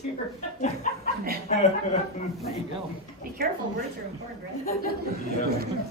too. There you go. Be careful, words are important, right? Yeah.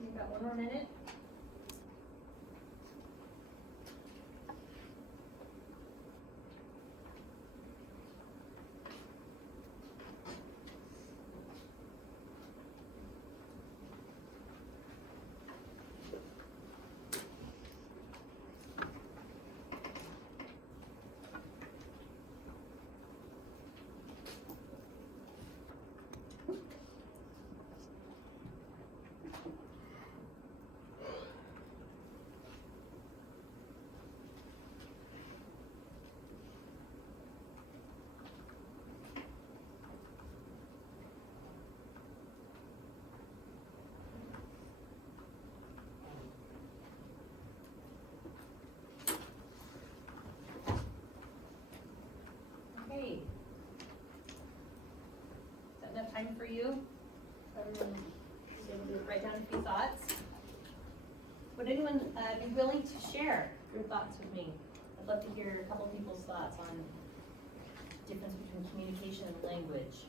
We've got one more minute. Okay. Is that enough time for you? Everyone is able to write down a few thoughts. Would anyone be willing to share your thoughts with me? I'd love to hear a couple people's thoughts on the difference between communication and language.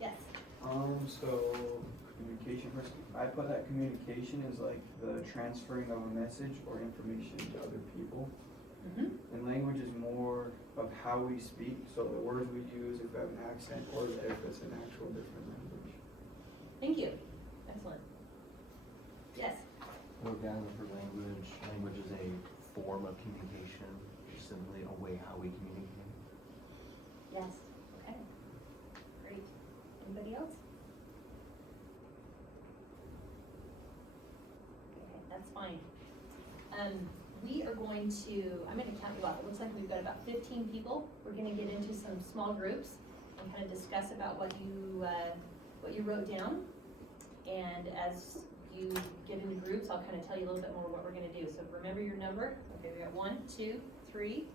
Yes. So communication first. I put that communication is like the transferring of a message or information to other people. Mm-hmm. And language is more of how we speak, so the words we use, if we have an accent, or if it's an actual different language. Thank you. Excellent. Yes. Organic for language. Language is a form of communication, just simply a way how we communicate. Yes. Okay. Great. Anybody else? Okay, that's fine. We are going to, I'm going to count you off. It looks like we've got about 15 people. We're going to get into some small groups and kind of discuss about what you wrote down. And as you get into groups, I'll kind of tell you a little bit more what we're going to do. So remember your number. Okay, we got 1, 2, 3.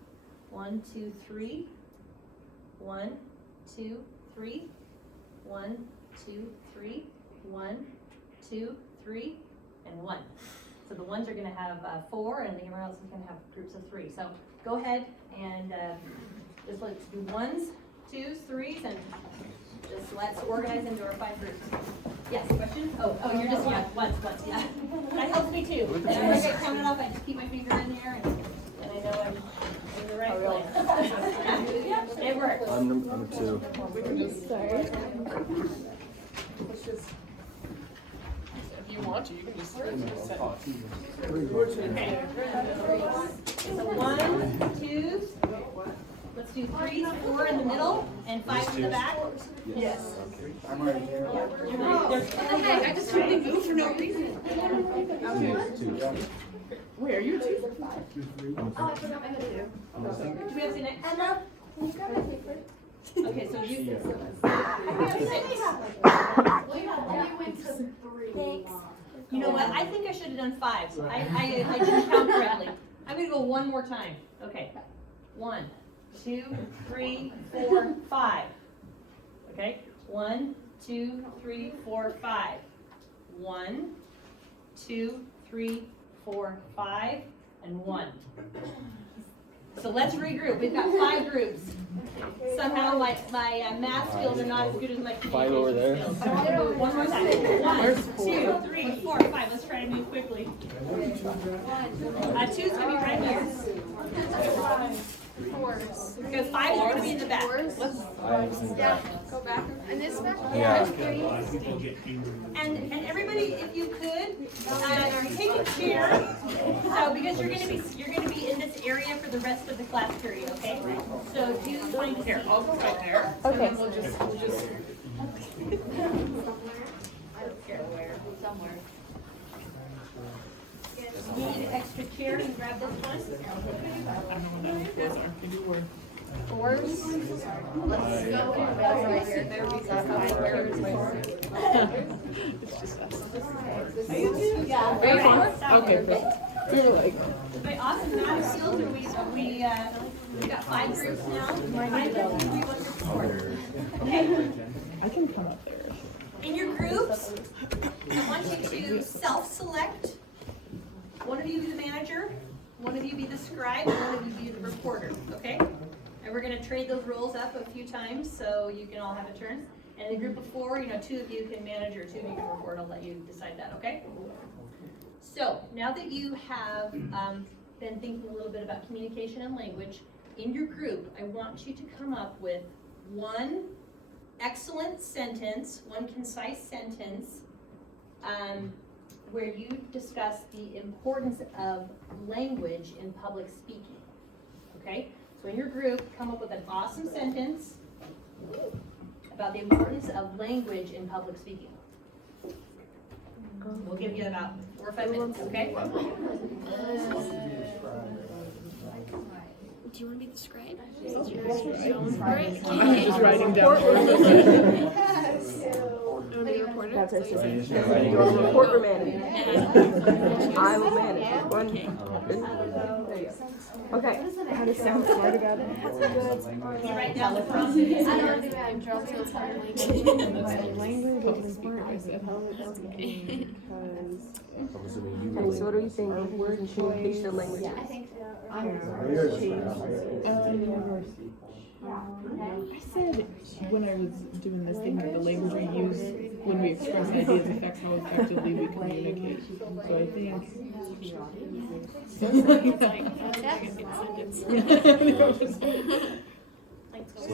1, 2, 3. 1, 2, 3. 1, 2, 3. 1, 2, 3, and 1. So the ones are going to have 4, and everyone else is going to have groups of 3. So go ahead and just let's do 1s, 2s, 3s, and just let's organize into our 5 groups. Yes, question? Oh, you're just, yeah, once, yeah. That helps me too. And when I get counted off, I just keep my finger in there, and I know I'm in the right place. Yeah, it works. I'm number 2. We can just start. Let's just. If you want to, you can just. Okay. let's do 3, 4 in the middle, and 5 in the back. Yes. I'm already here. Okay, I just really moved for no reason. Wait, are you a 2? Oh, I forgot my hoodie. Do we have an extra? Emma, can you grab my paper? Okay, so you, We went to 3. Thanks. you know what, I think I should have done 5. I didn't count correctly. I'm gonna go one more time. Okay. 1, 2, 3, 4, 5. Okay? 1, 2, 3, 4, 5. 1, 2, 3, 4, 5, and 1. So let's regroup. We've got 5 groups. Somehow my math skills are not as good as my communication skills. So I'm gonna move one more time. 1, 2, 3, 4, 5. Let's try to move quickly. 2's gonna be right here. Because 5 is gonna be in the back. Go back. And this back? Yeah. And everybody, if you could, take a chair. So because you're gonna be in this area for the rest of the class period, okay? So do find a chair. I'll go right there. Okay. And then we'll just. I don't care where, somewhere. Need an extra chair and grab this one. Fours. Let's go. Right here. There we go. Yeah. Okay. You're like. Okay, awesome. Math skills. We got 5 groups now. Okay. I can come up there. In your groups, I want you to self-select. One of you be the manager, one of you be the scribe, and one of you be the reporter, okay? And we're gonna trade those roles up a few times so you can all have a turn. And in a group of 4, 2 of you can manage or 2 of you can report. I'll let you decide that, okay? So now that you have been thinking a little bit about communication and language, in your group, I want you to come up with one excellent sentence, one concise sentence, where you discuss the importance of language in public speaking. Okay? So in your group, come up with an awesome sentence about the importance of language in public speaking. We'll give you about 4 or 5 minutes, okay? Do you want to be the scribe? I'm just writing down. That's our system. Your report will manage. I will manage. One. Good. There you go. Okay. How to sound smart about it. You write down the prompt. I don't do that. I'm drawing to a Language is important in public speaking because. Okay, so what do we think? Communication and language. I think so. I said when I was doing this thing that the language we use when we express ideas affects how effectively we communicate. So I think.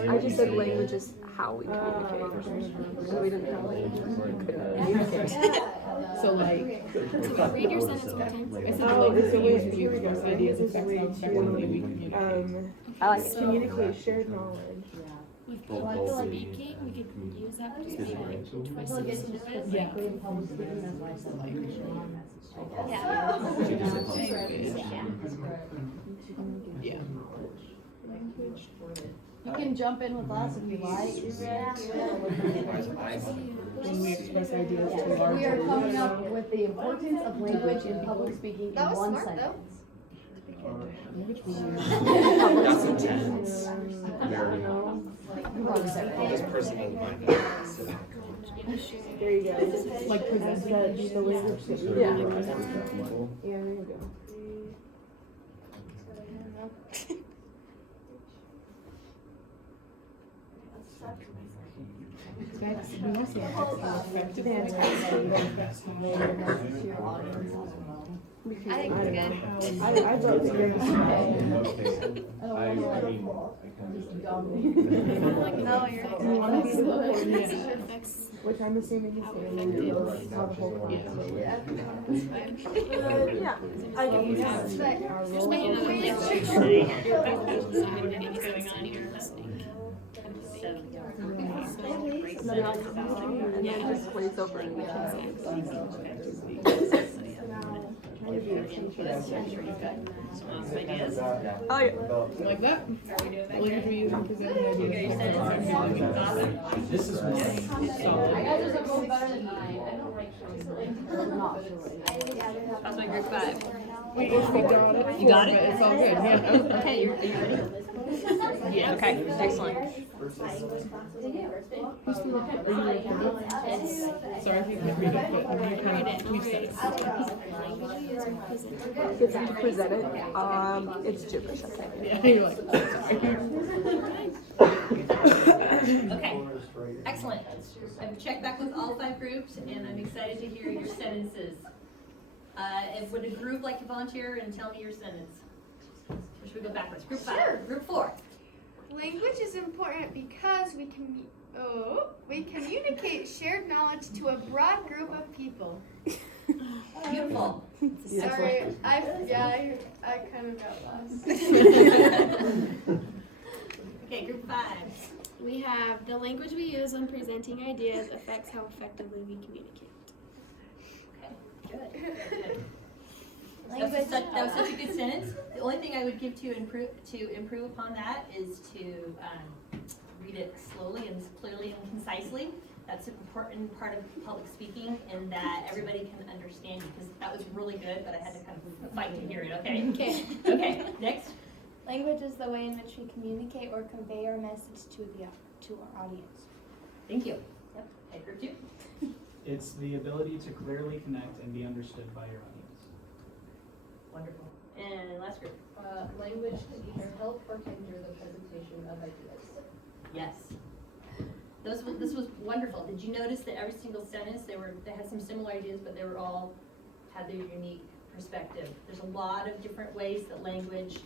I just said language is how we communicate. And we didn't have language. We couldn't communicate. So like, Read your sentence one time. I said the language we use when we express ideas affects how effectively we communicate. I like it. Communicate, shared knowledge. Public speaking, we could use that to just be like twice into it. Yeah. Yeah. You can jump in with us if you like. When we express ideas to our We are coming up with the importance of language in public speaking in That was one smart, sentence. language we use. That's intense. There you go. Like presenting. Judge the language that you Yeah. Yeah, there you go. That's, we also have how effective language affects how To your audience as well. I think it's good. I vote to give No, you're You want to be the right. one? It affects which I'm assuming is standard. It's- How the whole yeah. Yeah, I can use that. Just making a like what's going on here. And then just glaze over it. Oh yeah. Like that? Language we use in presenting ideas. This is one. I got this one better than mine. I don't like How's my group 5? We got it. You got it? But it's all good, yeah. Okay, are you ready? Yeah. Okay, excellent. Sorry if you can't read it, but you kind of, we've said it. It's presented. It's gibberish. Okay. Yeah, you're like, Okay, excellent. I've checked back with all 5 groups and I'm excited to hear your sentences. Would a group like to volunteer and tell me your sentence? Or should we go backwards? Group 5, group 4. Language is important because we communicate shared knowledge to a broad group of people. Beautiful. Sorry, I kind of got lost. Okay, group 5. We have the language we use when presenting ideas affects how effectively we communicate. Okay, good. That was such a good sentence. The only thing I would give to improve upon that is to read it slowly and clearly and concisely. That's an important part of public speaking, and that everybody can understand you, because that was really good, but I had to kind of fight to hear it, okay? Okay. Okay, next. Language is the way in which we communicate or convey our message to our audience. Thank you. Yep. Okay, group 2. It's the ability to clearly connect and be understood by your audience. Wonderful. And last group. Language can either help or hinder the presentation of ideas. Yes. This was wonderful. Did you notice that every single sentence, they had some similar ideas, but they were all had their unique perspective. There's a lot of different ways that language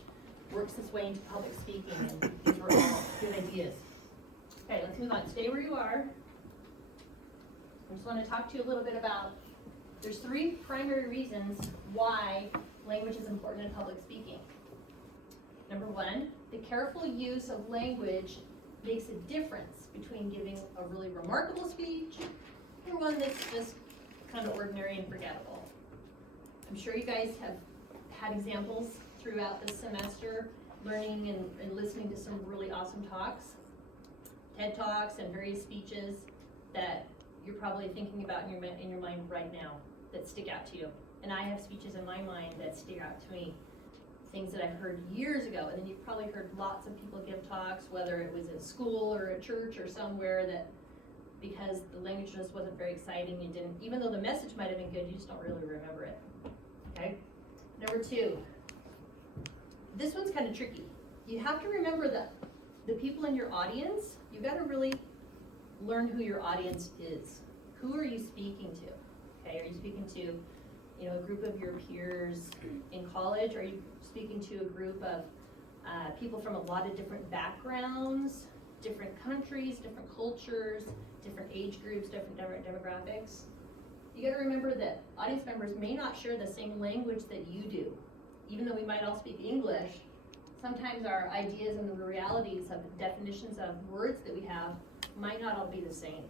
works its way into public speaking, and these were all good ideas. Okay, let's move on. Stay where you are. I just want to talk to you a little bit about, there's 3 primary reasons why language is important in public speaking. Number 1, the careful use of language makes a difference between giving a really remarkable speech or one that's just kind of ordinary and forgettable. I'm sure you guys have had examples throughout this semester, learning and listening to some really awesome talks, TED Talks and various speeches that you're probably thinking about in your mind right now that stick out to you. And I have speeches in my mind that stick out to me, things that I've heard years ago, and then you've probably heard lots of people give talks, whether it was at school or at church or somewhere, that because the language just wasn't very exciting, you didn't, even though the message might have been good, you just don't really remember it. Okay? Number 2, this one's kind of tricky. You have to remember that the people in your audience, you've got to really learn who your audience is. Who are you speaking to? Okay, are you speaking to, a group of your peers in college? Are you speaking to a group of people from a lot of different backgrounds, different countries, different cultures, different age groups, different demographics? You got to remember that audience members may not share the same language that you do. Even though we might all speak English, sometimes our ideas and the realities of definitions of words that we have might not all be the same.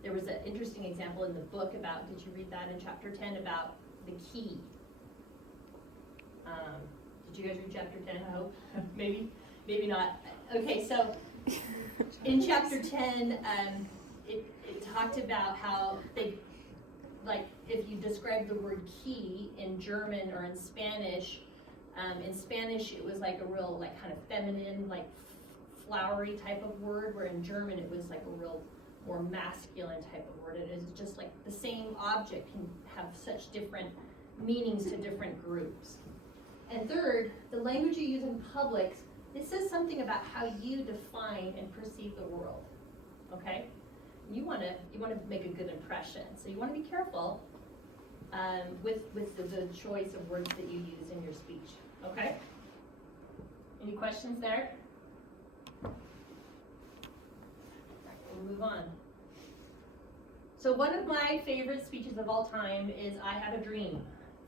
There was an interesting example in the book about, did you read that in chapter 10 about the key? Did you guys read chapter 10, I hope? Maybe not. Okay, so in chapter 10, it talked about how if you describe the word key in German or in Spanish it was like a real kind of feminine, flowery type of word, where in German it was like a real more masculine type of word. It is just like the same object can have such different meanings to different groups. And third, the language you use in public, it says something about how you define and perceive the world, okay? You want to make a good impression, so you want to be careful with the choice of words that you use in your speech, okay? Any questions there? We'll move on. So one of my favorite speeches of all time is I Have a Dream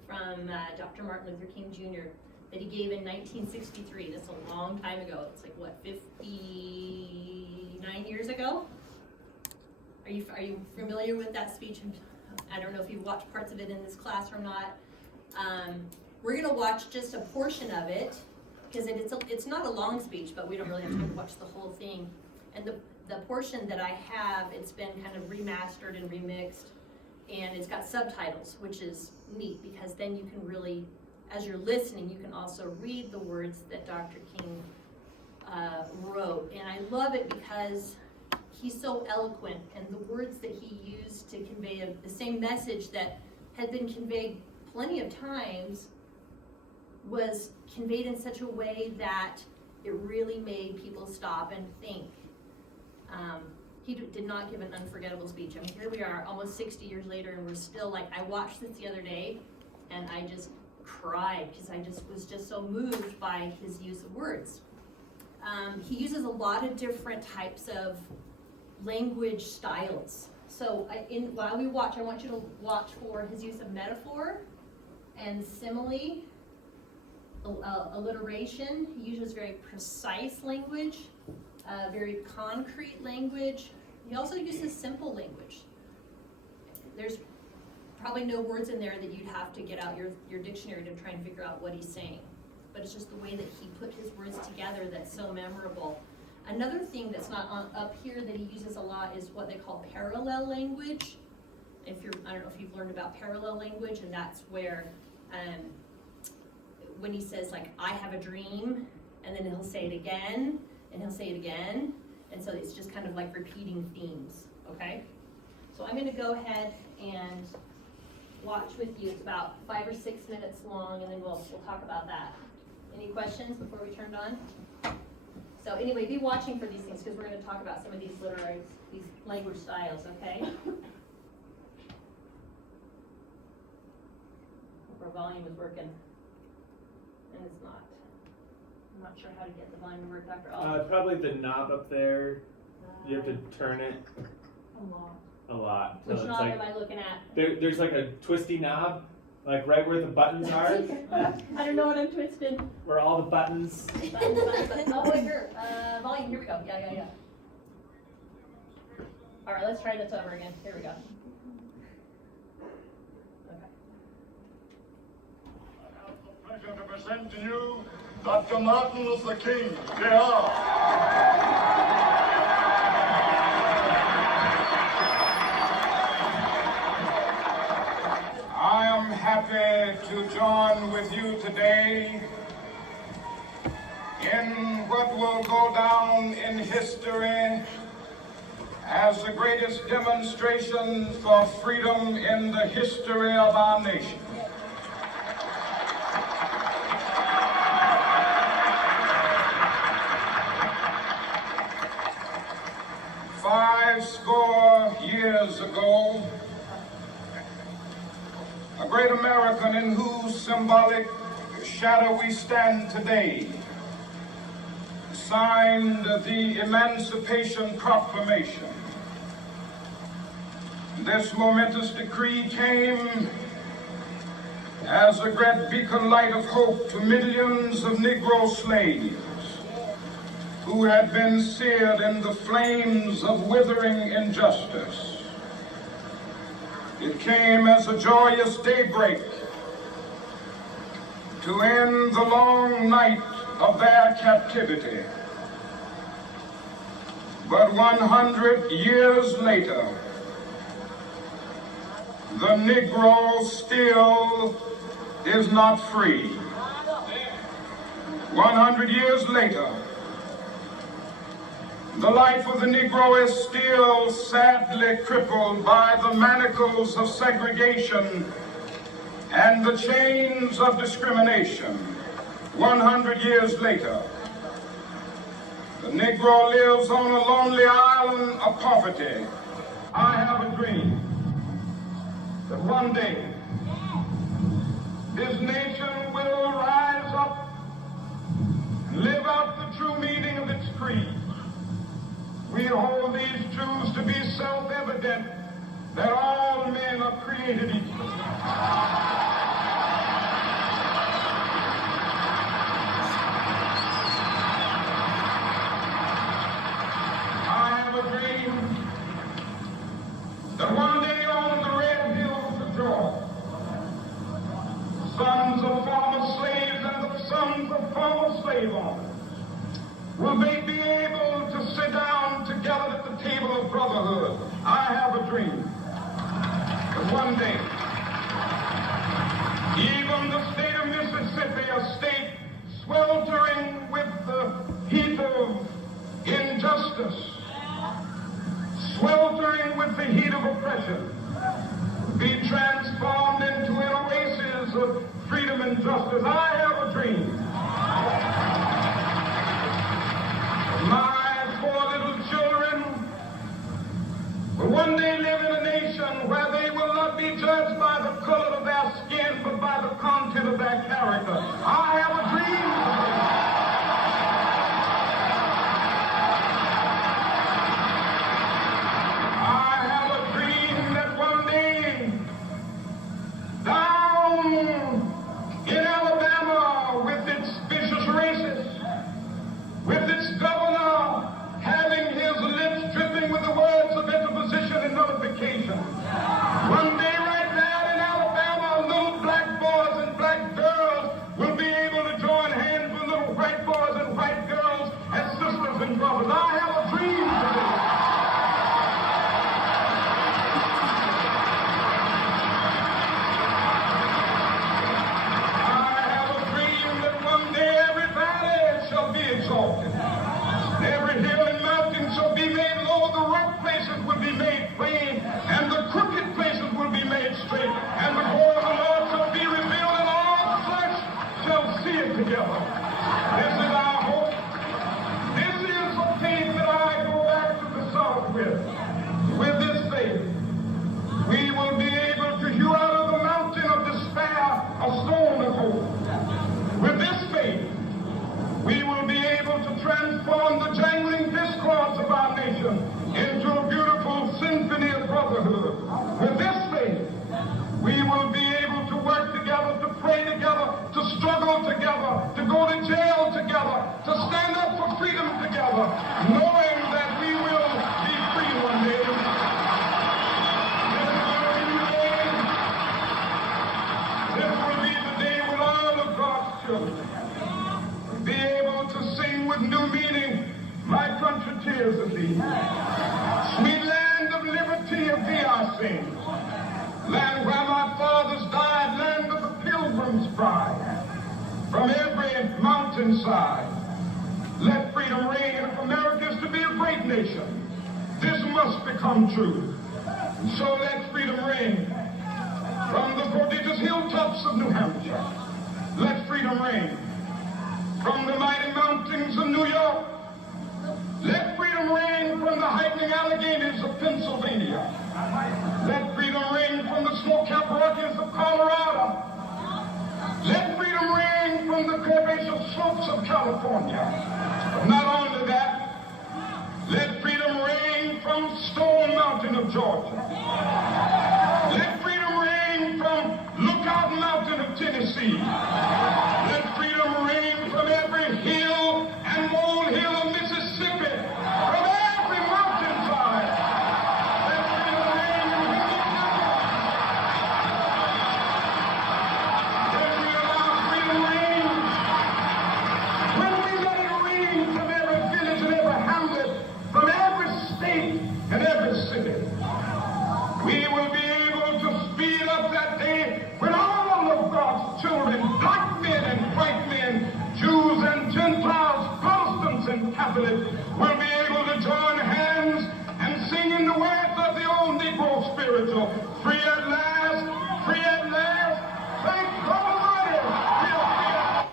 from Dr. Martin Luther King Jr. that he gave in 1963. That's a long time ago. It's like, what, 59 years ago? Are you familiar with that speech? I don't know if you've watched parts of it in this class or not. We're gonna watch just a portion of it, because it's not a long speech, but we don't really have time to watch the whole thing. And the portion that I have, it's been kind of remastered and remixed, and it's got subtitles, which is neat, because then you can really, as you're listening, you can also read the words that Dr. King wrote. And I love it because he's so eloquent, and the words that he used to convey the same message that had been conveyed plenty of times was conveyed in such a way that it really made people stop and think. He did not give an unforgettable speech. I mean, here we are almost 60 years later, and we're still like, I watched this the other day and I just cried because I was just so moved by his use of words. He uses a lot of different types of language styles. So while we watch, I want you to watch for his use of metaphor and simile, alliteration. He uses very precise language, very concrete language. He also uses simple language. There's probably no words in there that you'd have to get out your dictionary to try and figure out what he's saying. But it's just the way that he put his words together that's so memorable. Another thing that's not up here that he uses a lot is what they call parallel language. I don't know if you've learned about parallel language, and that's where when he says, like, I have a dream, and then he'll say it again, and he'll say it again, and so it's just kind of like repeating themes, okay? So I'm gonna go ahead and watch with you. It's about 5 or 6 minutes long, and then we'll talk about that. Any questions before we turned on? So anyway, be watching for these things, because we're gonna talk about some of these these language styles, okay? Hope our volume is working, and it's not. I'm not sure how to get the volume to work, Dr. Alden. Probably the knob up there. You have to turn it a lot. Which So knob it's am like, I looking at? there's like a twisty knob, like right where the buttons are, I don't know what I'm twisting. where all the buttons. Buttons. Oh, wait, here. Volume, here we go. Yeah. All right, let's try this over again. Here we go. Okay. I have the pleasure to present to you Dr. Martin Luther King, Jr. I am happy to join with you today in what will go down in history as the greatest demonstration for freedom in the history of our nation. Five score years ago, a great American in whose symbolic shadow we stand today signed the Emancipation Proclamation. This momentous decree came as a great beacon light of hope to millions of Negro slaves who had been seared in the flames of withering injustice. It came as a joyous daybreak to end the long night of their captivity. But 100 years later, the Negro still is not free. 100 years later, the life of the Negro is still sadly crippled by the manacles of segregation and the chains of discrimination. 100 years later, the Negro lives on a lonely island of poverty. I have a dream that one day this nation will rise up and live out the true meaning of its creed. We hold these truths to be self-evident, that God created each of us. I have a dream that one day on the red hills of Georgia, sons of former slaves and the sons of former slave owners will they be able to sit down together at the table of brotherhood. I have a dream that one day, even the state of Mississippi, a state sweltering with the heat of injustice, sweltering with the heat of oppression, be transformed into an oasis of freedom and justice. I have a dream. My 4 little children will one day live in a nation where they will not be judged by the color of their skin, but by the content of their character. I have a dream. In Alabama, with its vicious racists, with its governor having his lips dripping with the words of interposition and nullification. One day right there in Alabama, little black boys and black girls will be able to join hands with little white boys and white girls as sisters and brothers. I have a dream today. Every hill and mountain shall be made low, the rough places will be made plain, and the crooked places will be made straight, and the glory of the Lord shall be revealed, and all flesh shall see it together. This is our hope. This is the faith that I go back to the South with. With this faith, we will be able to hew out of the mountain of despair a stone of hope. With this faith, we will be able to transform the jangling discords of our nation into a beautiful symphony of brotherhood. With this faith, we will be able to work together, to pray together, to struggle together, to go to jail together, to stand up for freedom together, knowing that we will be free one day. This will be the day when all of God's children be able to sing with new meaning, my country tears of thee. Sweet land of liberty of thee I sing. Land where my fathers died, land of the pilgrim's pride. From every mountainside, let freedom reign. If America is to be a great nation, this must become true. And so let freedom reign. From the prodigious hilltops of New Hampshire, let freedom reign. From the mighty mountains of New York, let freedom reign. From the heightening Alleghenies of Pennsylvania, let freedom reign. From the snow-capped Rockies of Colorado, let freedom reign. From the curvaceous slopes of California. But not only that, let freedom reign from Stone Mountain of Georgia. Let freedom reign from Lookout Mountain of Tennessee. Let freedom reign from every hill and molehill of Mississippi, from every mountainside. Let freedom reign from when we allow freedom reign, when we let it reign from every village and every hamlet, from every state and every city, we will be able to speed up that day when all of God's children, black men and white men, Jews and Gentiles, Protestants and Catholics, will be able to join hands and sing in the words of the old Negro spiritual, free at last, free at last, thank God Almighty, we are free at last.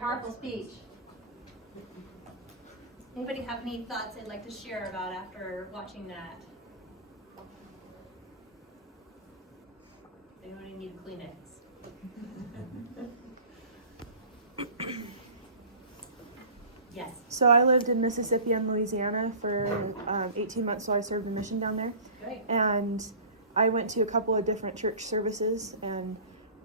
Powerful speech. Anybody have any thoughts they'd like to share about after watching that? Anybody need a Kleenex? Yes. So I lived in Mississippi and Louisiana for 18 months, so I served a mission down there. Great. And I went to a couple of different church services, and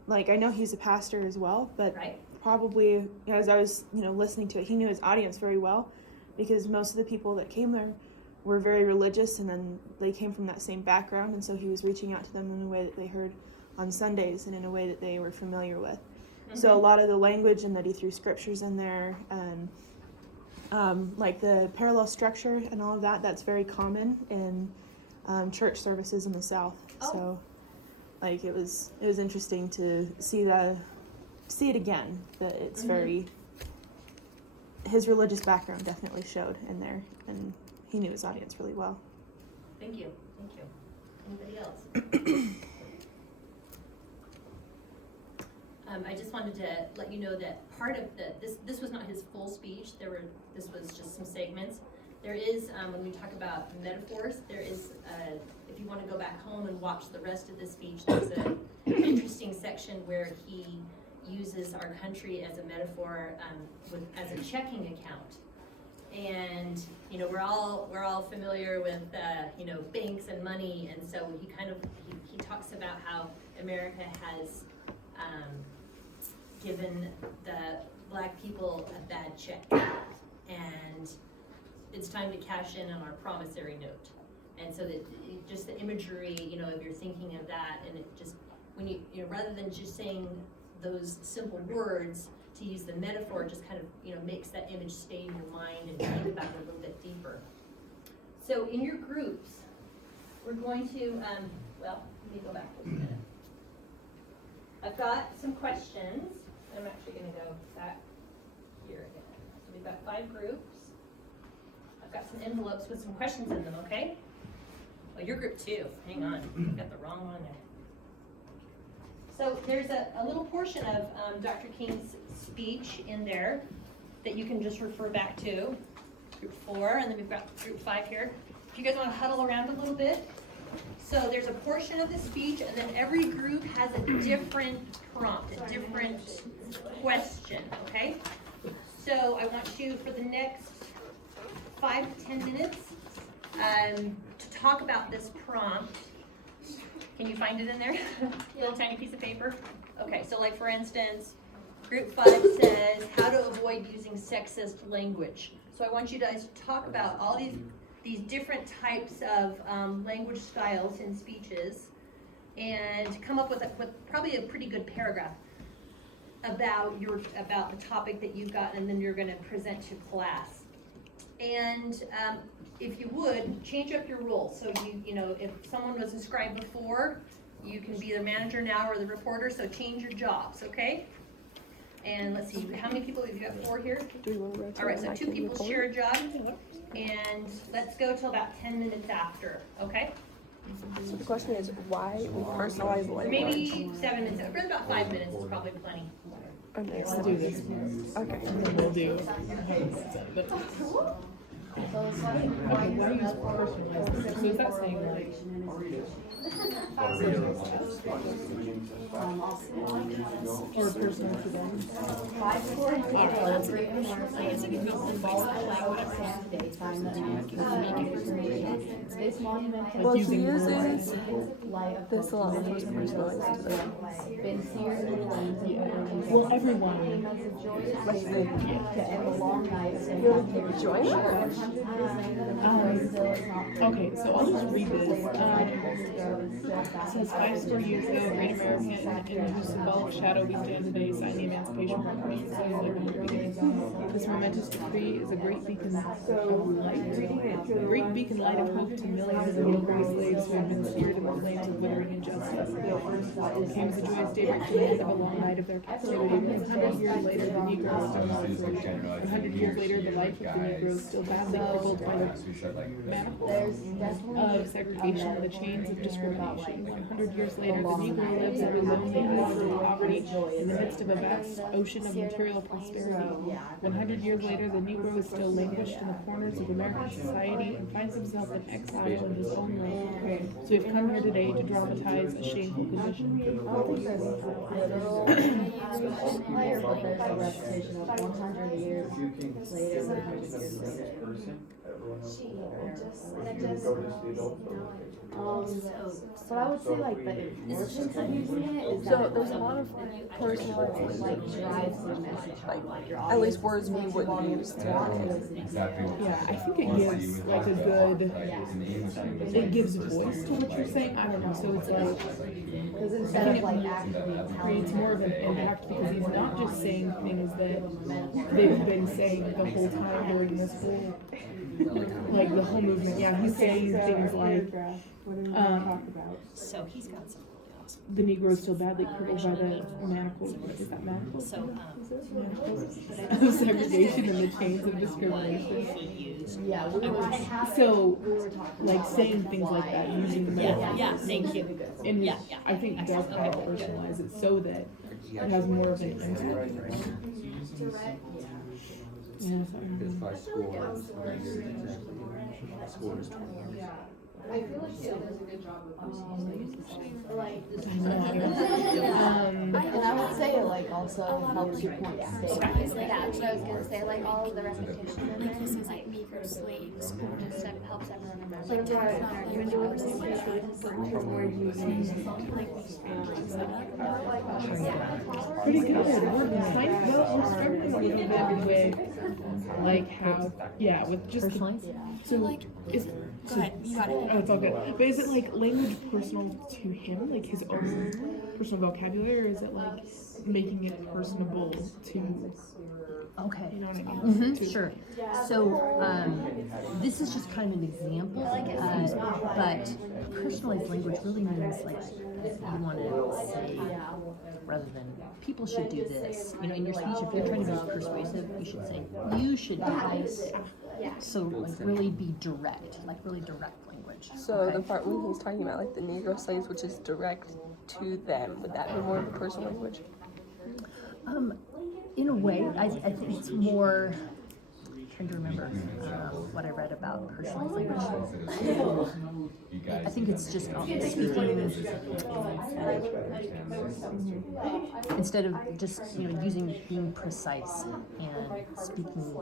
like I know he's a pastor as well, but Right. probably as I was listening to it, he knew his audience very well, because most of the people that came there were very religious, and then they came from that same background, and so he was reaching out to them in a way that they heard on Sundays and in a way that they were familiar with. So a lot of the language, and that he threw scriptures in there, and like the parallel structure and all of that, that's very common in church services in the South. Oh. So like it was interesting to see it again, that it's very, his religious background definitely showed in there, and he knew his audience really well. Thank you. Thank you. Anybody else? I just wanted to let you know that part of this was not his full speech. This was just some segments. There is, when we talk about metaphors, there is, if you want to go back home and watch the rest of the speech, there's an interesting section where he uses our country as a metaphor, as a checking account. And we're all familiar with banks and money, and so he talks about how America has given the black people a bad check, and it's time to cash in on our promissory note. And so that just the imagery, if you're thinking of that, and it just when you rather than just saying those simple words, to use the metaphor, just kind of makes that image stay in your mind and think about it a little bit deeper. So in your groups, we're going to let me go back just a minute. I've got some questions. I'm actually going to go back here again. So we've got 5 groups. I've got some envelopes with some questions in them, okay? Oh, your group too. Hang on. I've got the wrong one there. So there's a little portion of Dr. King's speech in there that you can just refer back to. Group 4, and then we've got group 5 here. If you guys want to huddle around a little bit. So there's a portion of the speech, and then every group has a different prompt, a different question, okay? So I want you, for the next 5 to 10 minutes, to talk about this prompt. Can you find it in there? Little tiny piece of paper? Okay, so like for instance, group 5 says, how to avoid using sexist language. So I want you guys to talk about all these different types of language styles in speeches, and come up with probably a pretty good paragraph about the topic that you've got, and then you're going to present to class. And if you would, change up your role. So if someone was a scribe before, you can be the manager now or the reporter. So change your jobs, okay? And let's see, how many people have you got? 4 here? All right, so 2 people share a job. And let's go till about 10 minutes after, okay? So the question is, why we personalize language? Maybe 7 minutes. For about 5 minutes is probably plenty. Okay, Let's do this. Okay. And then we'll do. Okay, what do you use personalized? So is that saying like? Or personal to them? Well, he uses this a lot when he's personalized to them. Well, everyone. You want to keep join? Okay, so I'll just read this. It says 5 score years ago, great American, in whose symbolic shadow we stand today, signed the Emancipation Proclamation, so liberty begins. This momentous decree is a great beacon light of hope to millions of Negroes slaves who have been seared in the flames of liberty and justice. It came the joyous daybreak to the end of a long night of their captivity. 100 years later, the Negroes still not free. 100 years later, the life of the Negroes still badly crippled by the manacles of segregation and the chains of discrimination. 100 years later, the Negro lives in his own in poverty in the midst of a vast ocean of material prosperity. 100 years later, the Negro is still languished in the corners of American society and finds himself in exile I'm just on the okay. So we've come here today to dramatize a shameful condition. I don't think there's a literal fire, but there's a repetition of 100 years If you can later, get 100 years this later. person, everyone else will follow. Or if you would go to the adult program. So I would say like the importance of using it is So that there's a lot of personal, like drives the message home, like your at least audience words we makes wouldn't you use to want to communicate. listen. Yeah, I think it gives like a good, it gives voice to what you're saying. I don't know, so it's like, Because instead of like actually telling creates more of an impact because he's not just saying things that they've been saying the whole time during this whole, like the whole movement. Yeah, he's saying things like, So he's got some really awesome. the Negro is still badly crippled by the manacles. Is that manacles? So, Segregation and the chains of discrimination. Yeah, we were So, like saying things like that, using the metaphor. yeah, thank you. And Yeah, yeah. I think does kind of personalize it so that it has more of an impact. Yeah, I feel like Sid does a good job of and I would say it like also helps your point stay. Yeah, that's what I was gonna say, like all of the repetition in there, This is like Negro slaves. just helps everyone remember. Like, did you enjoy the same pretty good. We're struggling a little bit with like how, yeah, with just so like is Go ahead, you got it. oh, it's all good. But is it like language personal to him, like his own personal vocabulary, or is it like making it personable to? Okay. You know what I mean? To- Sure. So this is just kind of an example, but personalized language really means like you want to say rather than people should do this. You know, in your speech, if you're trying to be persuasive, you should say you should do this. So like really be direct, like really direct language. So the part when he's talking about like the Negro slaves, which is direct to them, would that be more of a personal language? In a way, I think it's more. Trying to remember what I read about personalized language. I think it's just speaking instead of just being precise and speaking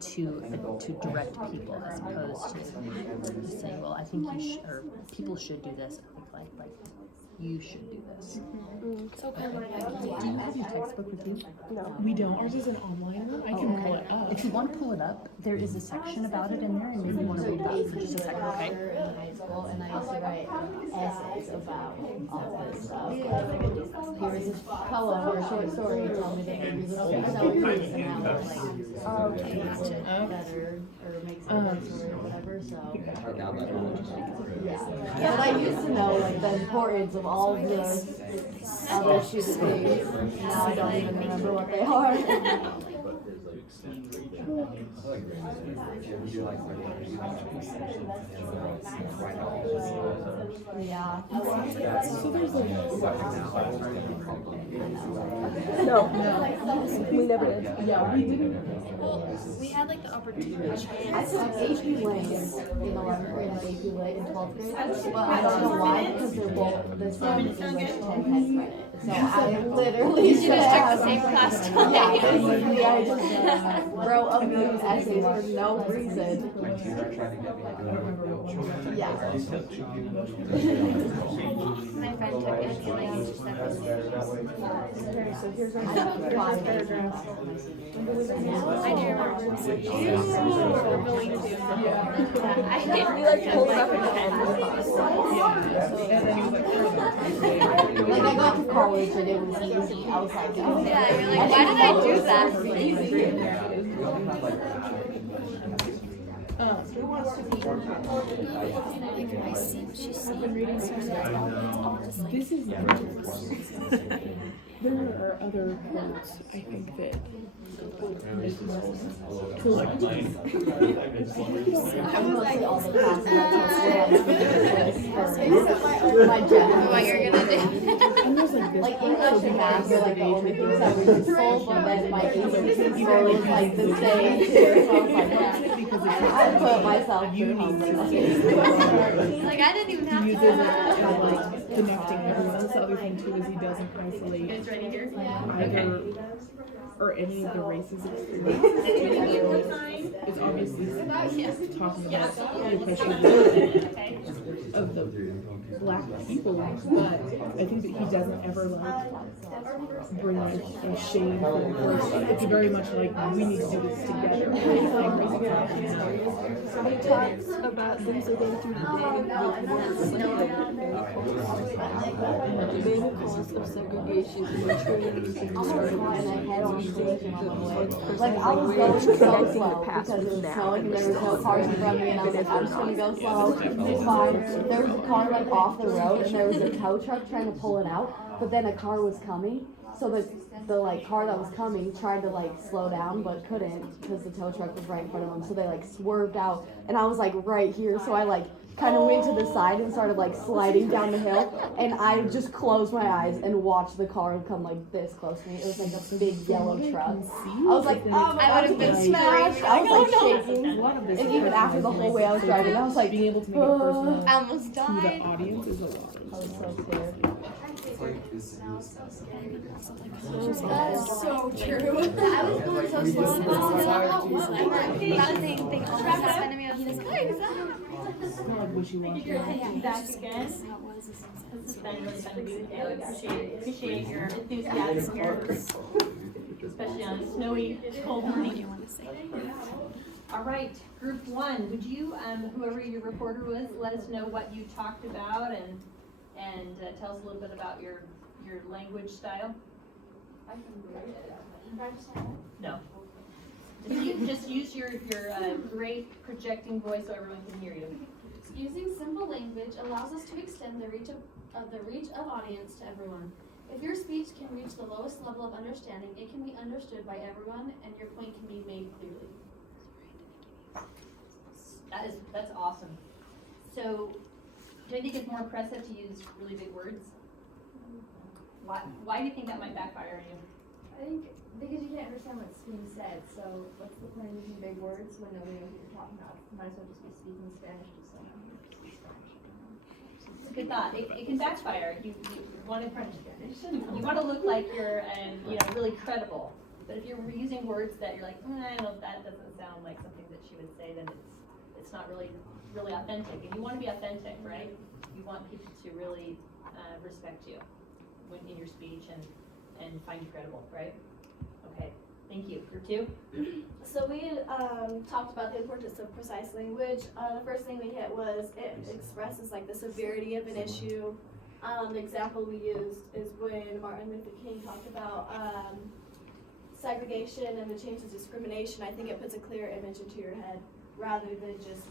to direct people as opposed to saying, well, I think you should, or people should do this. I think like you should do this. So kind of Do you have your textbook with you? No. We don't. Ours is an online one. I can pull it up. If you want to pull it up, there is a section about it in there, and maybe you want to read about it for just a second, okay? In high school, and I used to write essays about all this stuff. Here's this poem or a short story, tell me that use a celebrate and how it like makes it better or makes it better or whatever. So yeah, but I used to know like the importance of all of the other stupid things. Now I don't even remember what they are. Yeah. So there's like No, we never did. yeah, we didn't. Well, we had like the opportunity. I took AP Lit in 11th grade and AP Lit in 12th grade, but I don't know why, because they're both the same English 10 head credit. So I literally You just took the same class twice. Yeah, basically I just wrote a million essays for no reason. Yeah. My friend took English language just that was So here's our I have five paragraph. I do remember. We're willing to. I didn't We like pulled it up at the end of the class. And then he was like, Like I got to college and it was easy. I was like, oh, Yeah, you're like, why did I do that? I see what she's saying. this is there are other quotes I think that I was like, all the classes my general. What you're gonna do? and there's like this Like English and math are like the only things that were useful, but then my ACT score was like the same too. So I was like, because I put myself through homework. Like, I didn't even have He to. uses it to like connecting everyone. That's the other thing too, is he doesn't isolate It's right here. either or any of the races experience. It's obviously talking about the oppression of the black people, but I think that he doesn't ever like bring a shameful word. It's very much like we need to do this together. He talks about things that they do through the day. The cause of segregation which Like, I was going so slow because it was snowing and there was no cars in front of me, and I was like, I'm just gonna go slow, it's fine. There was a car like off the road and there was a tow truck trying to pull it out, but then a car was coming, so the like car that was coming tried to like slow down but couldn't because the tow truck was right in front of them, so they like swerved out and I was like right here, so I like kind of went to the side and started like sliding down the hill, and I just closed my eyes and watched the car come like this close to me. It was like a big yellow truck. I was like, oh, I would have been smashed. I was like shaking, and even after the whole way I was driving, I was like, being able to make it personal I almost to the died. audience is a lot. I was so scared. That's so true. I was going so slow. That thing almost happened to me. I was just like, It's not like wishy-washy. Back again. This has been really fun to be with you. I appreciate your enthusiasm here, especially on a snowy, cold morning. All right, group one, would you, whoever your reporter was, let us know what you talked about and tell us a little bit about your language style? No. Just use your great projecting voice so everyone can hear you. Using simple language allows us to extend the reach of audience to everyone. If your speech can reach the lowest level of understanding, it can be understood by everyone, and your point can be made clearly. That's awesome. So, do you think it's more impressive to use really big words? Why do you think that might backfire on you? I think because you can't understand what's being said, so what's the point of using big words when nobody knows what you're talking about? Might as well just be speaking Spanish to someone who speaks Spanish. It's a good thought. It can backfire. You want to look like you're really credible. But if you're using words that you're like, I don't know if that doesn't sound like something that she would say, then it's not really authentic. And you want to be authentic, right? You want people to really respect you in your speech and find you credible, right? Okay, thank you. Group two? So we talked about the importance of precise language. The first thing we hit was it expresses like the severity of an issue. The example we used is when Martin Luther King talked about segregation and the change to discrimination. I think it puts a clear image into your head rather than just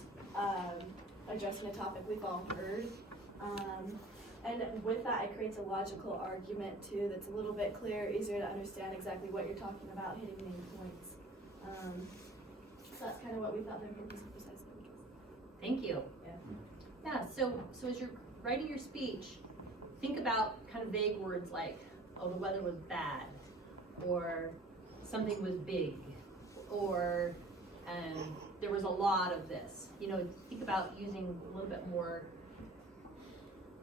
addressing a topic we've all heard. And with that, it creates a logical argument too that's a little bit clearer, easier to understand exactly what you're talking about, hitting main points. So that's kind of what we thought the importance of precise language was. Thank you. Yeah, so as you're writing your speech, think about kind of vague words like, oh, the weather was bad, or something was big, or there was a lot of this. Think about using a little bit more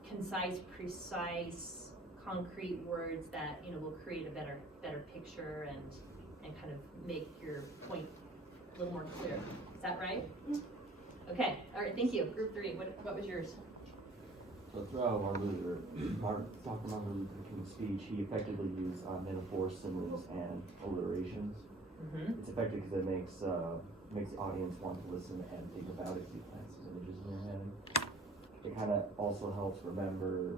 concise, precise, concrete words that will create a better picture and kind of make your point a little more clear. Is that right? Mm-hmm. Okay. All right. Thank you. Group three. What was yours? So throughout Dr. Martin Luther King's speech, he effectively used metaphors, symbols, and alliterations. Mm-hmm. It's effective because it makes the audience want to listen and think about it. You plant some images in your head. It kind of also helps remember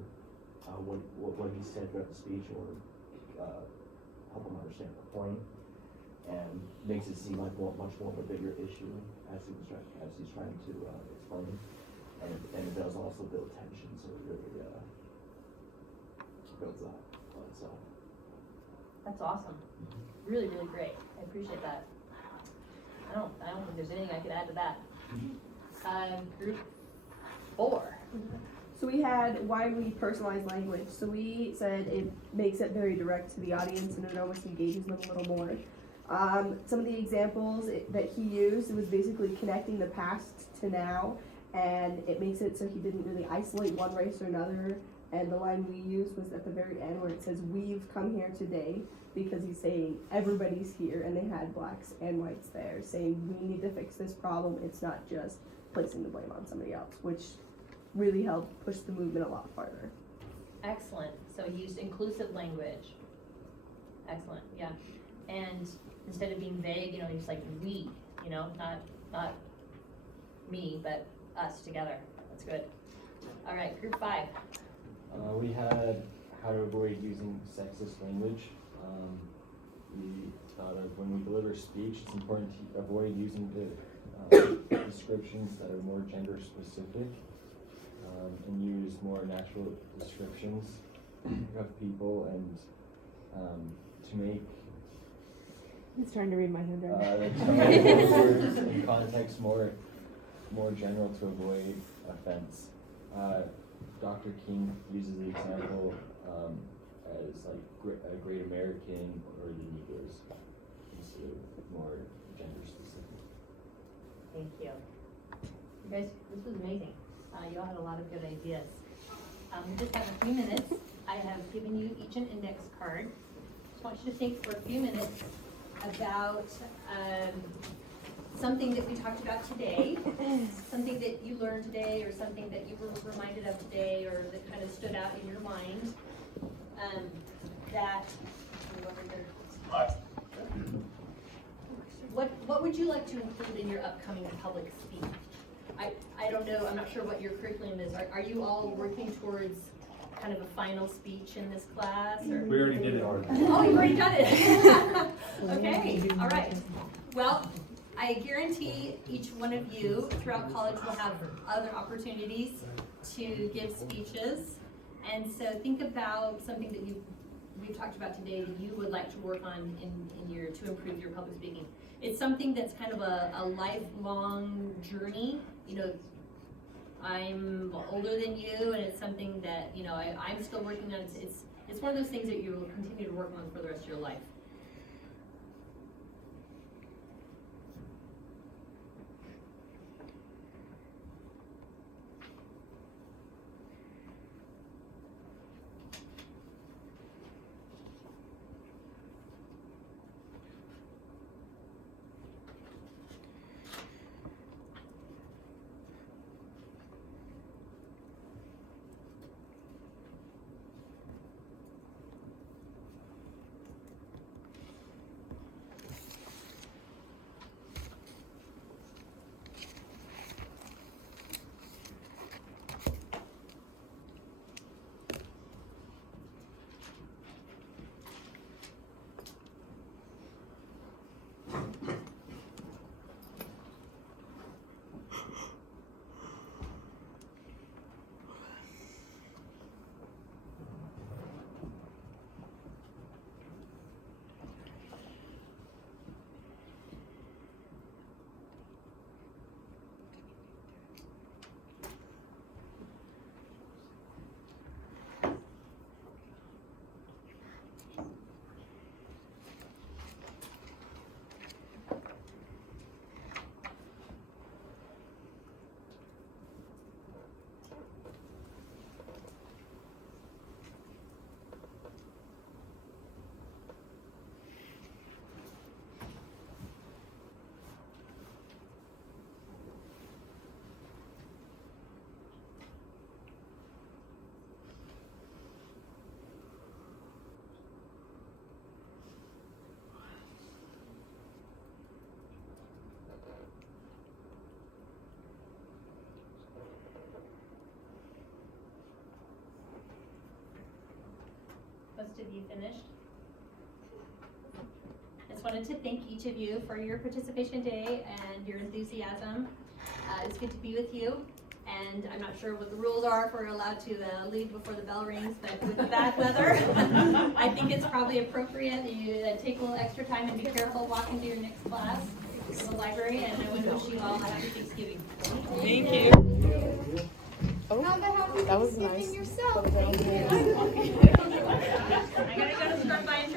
what he said throughout the speech, or help him understand the point, and makes it seem like much more of a bigger issue as he's trying to explain. And it does also build tension, so it really builds up. So that's awesome. Really, really great. I appreciate that. I don't think there's anything I could add to that. Group four. So we had why we personalize language. So we said it makes it very direct to the audience and it almost engages them a little more. Some of the examples that he used, it was basically connecting the past to now and it makes it so he didn't really isolate one race or another. And the line we used was at the very end where it says, "We've come here today," because he's saying everybody's here, and they had blacks and whites there, saying we need to fix this problem. It's not just placing the blame on somebody else, which really helped push the movement a lot farther. Excellent. So he used inclusive language. Excellent, yeah. And instead of being vague, you know, he's like we, you know, not me, but us together. That's good. All right, group 5. We had how to avoid using sexist language. We thought of when we deliver speech, it's important to avoid using the descriptions that are more gender specific, and use more natural descriptions of people, and to make He's trying to read my handwriting. to make words in context more general to avoid offense. Dr. King uses the example as like a great American or the Negroes, instead of more gender specific. Thank you. You guys, this was amazing. You all had a lot of good ideas. We just have a few minutes. I have given you each an index card. Just want you to think for a few minutes about something that we talked about today, something that you learned today, or something that you were reminded of today, or that kind of stood out in your mind. What would you like to include in your upcoming public speech? I don't know, I'm not sure what your curriculum is. Are you all working towards kind of a final speech in this class? Or? We already did it. Oh, you've already done it. Okay, all right. Well, I guarantee each one of you throughout college will have other opportunities to give speeches. And so think about something that we've talked about today that you would like to work on to improve your public speaking. It's something that's kind of a lifelong journey. You know, I'm older than you, and it's something that, you know, I'm still working on. It's one of those things that you will continue to work on for the rest of your life. Most of you finished? I just wanted to thank each of you for your participation today and your enthusiasm. It's good to be with you. And I'm not sure what the rules are if we're allowed to leave before the bell rings, but with the bad weather, I think it's probably appropriate that you take a little extra time and be careful walking to your next class in the library. And I want to wish you all a happy Thanksgiving. Thank you. Oh, that was nice. Yourself. I gotta go to start buying